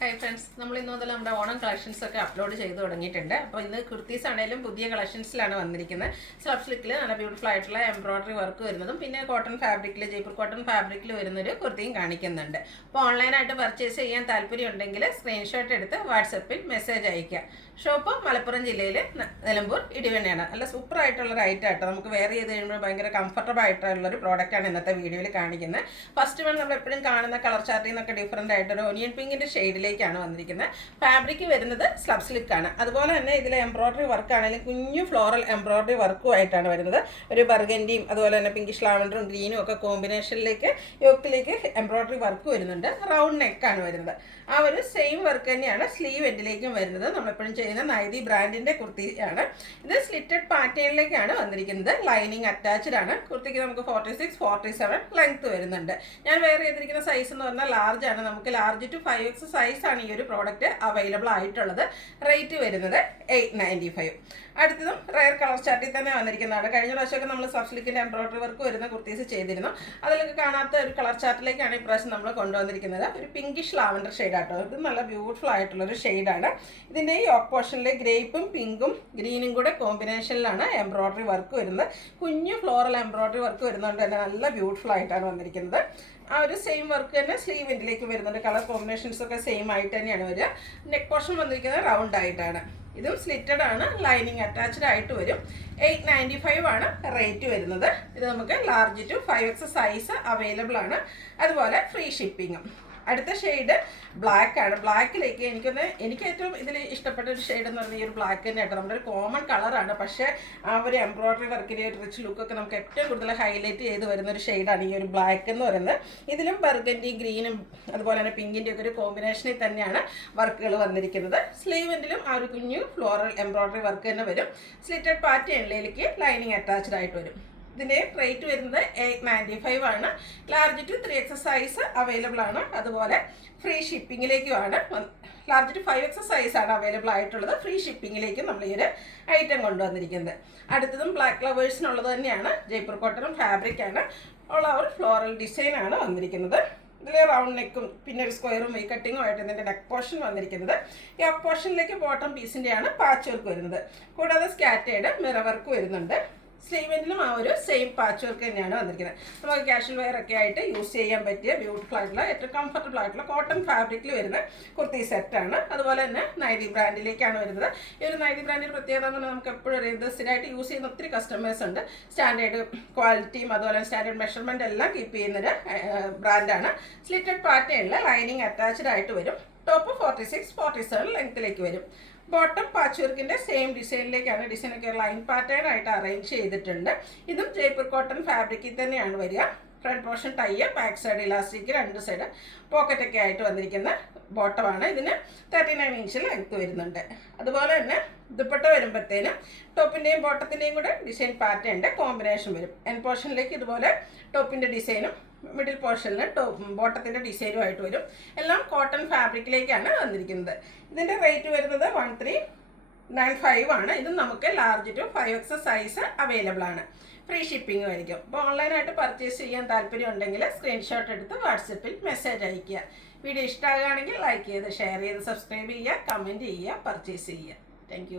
Hi friends, നമ്മൾ ഇന്ന് മുതൽ നമ്മുടെ ഓണം കളക്ഷൻസ് ഒക്കെ അപ്ലോഡ് ചെയ്ത് തുടങ്ങിയിട്ടുണ്ട്. അപ്പോൾ ഇന്ന് കുർത്തീസ് ആണെങ്കിലും പുതിയ കളക്ഷൻസിലാണ് വന്നിരിക്കുന്നത്. സ്ലബ് സ്ലിക്കിൽ നല്ല ബ്യൂട്ടിഫുൾ ആയിട്ടുള്ള എംബ്രോയിഡറി വർക്ക് വരുന്നതും പിന്നെ കോട്ടൺ ഫാബ്രിക്കിൽ ജയ്പൂർ കോട്ടൺ ഫാബ്രിക്കിൽ വരുന്നൊരു കുർത്തിയും കാണിക്കുന്നുണ്ട്. അപ്പോൾ ഓൺലൈനായിട്ട് പർച്ചേസ് ചെയ്യാൻ താല്പര്യം ഉണ്ടെങ്കിൽ സ്ക്രീൻഷോട്ട് എടുത്ത് വാട്സപ്പിൽ മെസ്സേജ് അയയ്ക്കുക. ഷോപ്പ് മലപ്പുറം ജില്ലയിൽ നിലമ്പൂർ ഇടിവണ്ണയാണ്. നല്ല സൂപ്പർ ആയിട്ടുള്ളൊരു ഐറ്റം ആട്ടോ. നമുക്ക് വെയർ ചെയ്ത് കഴിയുമ്പോൾ ഭയങ്കര കംഫർട്ടബിൾ ആയിട്ടുള്ളൊരു പ്രോഡക്റ്റാണ് ഇന്നത്തെ വീഡിയോയിൽ കാണിക്കുന്നത്. ഫസ്റ്റ് വൺ നമ്മൾ എപ്പോഴും കാണുന്ന കളർ ചാർട്ടിൽ നിന്നൊക്കെ ഡിഫറൻ്റ് ആയിട്ടൊരു ഓനിയൻ പിങ്കിൻ്റെ ഷെയ്ഡിലേക്കാണ് വന്നിരിക്കുന്നത്. ഫാബ്രിക് വരുന്നത് സ്ലബ് സിൽക്കാണ്. അതുപോലെ തന്നെ ഇതിൽ എംബ്രോയിഡറി വർക്ക് ആണെങ്കിലും കുഞ്ഞു ഫ്ലോറൽ എംബ്രോയിഡറി വർക്കും ആയിട്ടാണ് വരുന്നത്. ഒരു ബർഗൻഡിയും അതുപോലെ തന്നെ പിങ്കിഷ് ലാവൻഡറും ഗ്രീനും ഒക്കെ കോമ്പിനേഷനിലേക്ക് യോക്കിലേക്ക് എംബ്രോയിഡറി വർക്ക് വരുന്നുണ്ട്. റൗണ്ട് നെക്കാണ് വരുന്നത്. ആ ഒരു സെയിം വർക്ക് തന്നെയാണ് സ്ലീവ് എൻഡിലേക്കും വരുന്നത്. നമ്മളെപ്പോഴും ചെയ്യുന്ന നൈതി ബ്രാൻഡിൻ്റെ കുർത്തിയാണ്. ഇത് സ്ലിറ്റഡ് പാറ്റേണിലേക്കാണ് വന്നിരിക്കുന്നത്. ലൈനിങ് അറ്റാച്ച്ഡ് ആണ്. കുർത്തിക്ക് നമുക്ക് 46-47 ലെങ്ത് വരുന്നുണ്ട്. ഞാൻ വെയർ ചെയ്തിരിക്കുന്ന സൈസ് എന്ന് പറഞ്ഞാൽ ലാർജ് ആണ്. നമുക്ക് ലാർജ് ടു 5X സൈസാണ് ഈ ഒരു പ്രോഡക്റ്റ് അവൈലബിൾ ആയിട്ടുള്ളത്. റേറ്റ് വരുന്നത് 895. അടുത്തതും റയർ കളർ ചാർട്ടിൽ തന്നെ വന്നിരിക്കുന്നതാണ്. കഴിഞ്ഞ പ്രാവശ്യമൊക്കെ നമ്മൾ സബ്സ്ലിക്കിൻ്റെ എംബ്രോയിഡറി വർക്ക് വരുന്ന കുർത്തീസ് ചെയ്തിരുന്നു. അതിലൊക്കെ കാണാത്ത ഒരു കളർ ചാർട്ടിലേക്കാണ് ഈ പ്രാവശ്യം നമ്മൾ കൊണ്ടുവന്നിരിക്കുന്നത്. ഒരു പിങ്കിഷ് ലാവൻഡർ ഷെയ്ഡാട്ടോ. ഇത് നല്ല ബ്യൂട്ടിഫുൾ ആയിട്ടുള്ളൊരു ഷെയ്ഡാണ്. ഇതിൻ്റെ ഈ ഓപ്പോഷനിൽ ഗ്രേപ്പും പിങ്കും ഗ്രീനും കൂടെ കോമ്പിനേഷനിലാണ് എംബ്രോയിഡറി വർക്ക് വരുന്നത്. കുഞ്ഞു ഫ്ലോറൽ എംബ്രോയിഡറി വർക്ക് വരുന്നതുകൊണ്ട് തന്നെ നല്ല ബ്യൂട്ടിഫുൾ ആയിട്ടാണ് വന്നിരിക്കുന്നത്. ആ ഒരു സെയിം വർക്ക് തന്നെ സ്ലീവ് എൻഡിലേക്ക് വരുന്നുണ്ട്. കളർ കോമ്പിനേഷൻസ് ഒക്കെ സെയിം ആയിട്ട് തന്നെയാണ് വരിക. നെക്ക് പോർഷൻ വന്നിരിക്കുന്നത് റൗണ്ട് ആയിട്ടാണ്. ഇതും സ്ലിറ്റഡ് ആണ്. ലൈനിങ് അറ്റാച്ച്ഡ് ആയിട്ട് വരും. 895 ആണ് റേറ്റ് വരുന്നത്. ഇത് നമുക്ക് large to 5X size available ആണ്. അതുപോലെ ഫ്രീ ഷിപ്പിങ്ങും. അടുത്ത ഷെയ്ഡ് ബ്ലാക്ക് ആണ്. ബ്ലാക്കിലേക്ക് എനിക്ക് ഏറ്റവും ഇതിൽ ഇഷ്ടപ്പെട്ട ഒരു ഷെയ്ഡ് എന്ന് പറഞ്ഞാൽ ഈ ഒരു ബ്ലാക്ക് തന്നെ ആയിട്ട് നമ്മുടെ ഒരു കോമൺ കളറാണ്. പക്ഷേ ആ ഒരു എംബ്രോയിഡറി വർക്കിൻ്റെ ഒരു റിച്ച് ലുക്കൊക്കെ നമുക്ക് ഏറ്റവും കൂടുതൽ ഹൈലൈറ്റ് ചെയ്ത് വരുന്ന ഒരു ഷെയ്ഡാണ് ഈ ഒരു ബ്ലാക്ക് എന്ന് പറയുന്നത്. ഇതിലും ബർഗൻഡി ഗ്രീനും അതുപോലെ തന്നെ പിങ്കിൻ്റെ ഒക്കെ ഒരു കോമ്പിനേഷനിൽ തന്നെയാണ് വർക്കുകൾ വന്നിരിക്കുന്നത്. സ്ലീവെൻറ്റിലും ആ ഒരു കുഞ്ഞു ഫ്ലോറൽ എംബ്രോയിഡറി വർക്ക് തന്നെ വരും. സ്ലിറ്റഡ് പാറ്റേണിലേക്ക് ലൈനിങ് അറ്റാച്ച്ഡ് ആയിട്ട് വരും. ഇതിൻ്റെ റേറ്റ് വരുന്നത് 895 ആണ്. Large to 3X size available ആണ്. അതുപോലെ ഫ്രീ ഷിപ്പിങ്ങിലേക്കുമാണ്. ലാർജ് ടു 5X സൈസാണ് അവൈലബിൾ ആയിട്ടുള്ളത്. ഫ്രീ ഷിപ്പിങ്ങിലേക്കും നമ്മൾ ഈ ഒരു ഐറ്റം കൊണ്ടുവന്നിരിക്കുന്നത്. അടുത്തതും ബ്ലാക്ക് ലവേഴ്സിനുള്ളത് തന്നെയാണ്. ജയ്പൂർ കോട്ടൺ ഫാബ്രിക്കാണ്. ഉള്ള ഒരു ഫ്ലോറൽ ഡിസൈനാണ് വന്നിരിക്കുന്നത്. ഇതിൽ റൗണ്ട് നെക്കും പിന്നെ ഒരു സ്ക്വയറും വൈ കട്ടിങ്ങും ആയിട്ട് ഇതിൻ്റെ നെക്ക് പോർഷൻ വന്നിരിക്കുന്നത്. ഈ നെക്ക് പോർഷനിലേക്ക് ബോട്ടം പീസിൻ്റെയാണ് പാച്ച് വർക്ക് വരുന്നത്. കൂടാതെ സ്കാറ്റേഡ് മിറർ വർക്ക് വരുന്നുണ്ട്. സ്ലീവെൻറ്റിലും ആ ഒരു സെയിം പാച്ച് വർക്ക് തന്നെയാണ് വന്നിരിക്കുന്നത്. നമുക്ക് കാഷ്വൽ വെയർ ഒക്കെ ആയിട്ട് യൂസ് ചെയ്യാൻ പറ്റിയ ബ്യൂട്ടിഫുൾ ആയിട്ടുള്ള ഏറ്റവും കംഫർട്ടബിൾ ആയിട്ടുള്ള കോട്ടൺ ഫാബ്രിക്കിൽ വരുന്ന കുർത്തി സെറ്റാണ്. അതുപോലെ തന്നെ നൈതി ബ്രാൻഡിലേക്കാണ് വരുന്നത്. ഈ ഒരു നൈതി ബ്രാൻഡിൻ്റെ പ്രത്യേകത എന്ന് പറഞ്ഞാൽ നമുക്ക് എപ്പോഴും അറിയാം, ഇത് സ്ഥിരമായിട്ട് യൂസ് ചെയ്യുന്ന ഒത്തിരി കസ്റ്റമേഴ്സ് ഉണ്ട്. സ്റ്റാൻഡേർഡ് ക്വാളിറ്റിയും അതുപോലെ സ്റ്റാൻഡേർഡ് മെഷർമെൻറ്റ് എല്ലാം കീപ്പ് ചെയ്യുന്നൊരു ബ്രാൻഡാണ്. സ്ലിറ്റഡ് പാറ്റേണിൽ ലൈനിങ് അറ്റാച്ച്ഡ് ആയിട്ട് വരും. ടോപ്പ് 46-47 ലെങ്ത്തിലേക്ക് വരും. ബോട്ടം പാച്ച് വർക്കിൻ്റെ സെയിം ഡിസൈനിലേക്കാണ്. ഡിസൈനൊക്കെ ലൈൻ പാറ്റേൺ ആയിട്ട് അറേഞ്ച് ചെയ്തിട്ടുണ്ട്. ഇതും ജയ്പൂർ കോട്ടൺ ഫാബ്രിക്കിൽ തന്നെയാണ് വരിക. Front portion tie, back side elastic, രണ്ട് സൈഡ് പോക്കറ്റൊക്കെ ആയിട്ട് വന്നിരിക്കുന്ന ബോട്ടമാണ്. ഇതിന് 39 ഇഞ്ച് ലെങ്ത് വരുന്നുണ്ട്. അതുപോലെ തന്നെ ദുപ്പട്ട വരുമ്പോഴത്തേനും ടോപ്പിൻ്റെയും ബോട്ടത്തിൻ്റെയും കൂടെ ഡിസൈൻ പാറ്റേണിൻ്റെ കോമ്പിനേഷൻ വരും. എൻ പോർഷനിലേക്ക് ഇതുപോലെ ടോപ്പിൻ്റെ ഡിസൈനും മിഡിൽ പോർഷനിൽ ബോട്ടത്തിൻ്റെ ഡിസൈനും ആയിട്ട് വരും. എല്ലാം കോട്ടൺ ഫാബ്രിക്കിലേക്കാണ് വന്നിരിക്കുന്നത്. ഇതിൻ്റെ റേറ്റ് വരുന്നത് 1395 ആണ്. ഇതും നമുക്ക് large to 5X size available ആണ്. ഫ്രീ ഷിപ്പിംഗും ആയിരിക്കും. അപ്പോൾ ഓൺലൈനായിട്ട് പർച്ചേസ് ചെയ്യാൻ താല്പര്യം ഉണ്ടെങ്കിൽ സ്ക്രീൻഷോട്ട് എടുത്ത് വാട്സപ്പിൽ മെസ്സേജ് അയയ്ക്കുക. വീഡിയോ ഇഷ്ടമാകുകയാണെങ്കിൽ ലൈക്ക് ചെയ്ത് ഷെയർ ചെയ്ത് സബ്സ്ക്രൈബ് ചെയ്യുക, കമൻറ്റ് ചെയ്യുക, പർച്ചേസ് ചെയ്യുക. താങ്ക്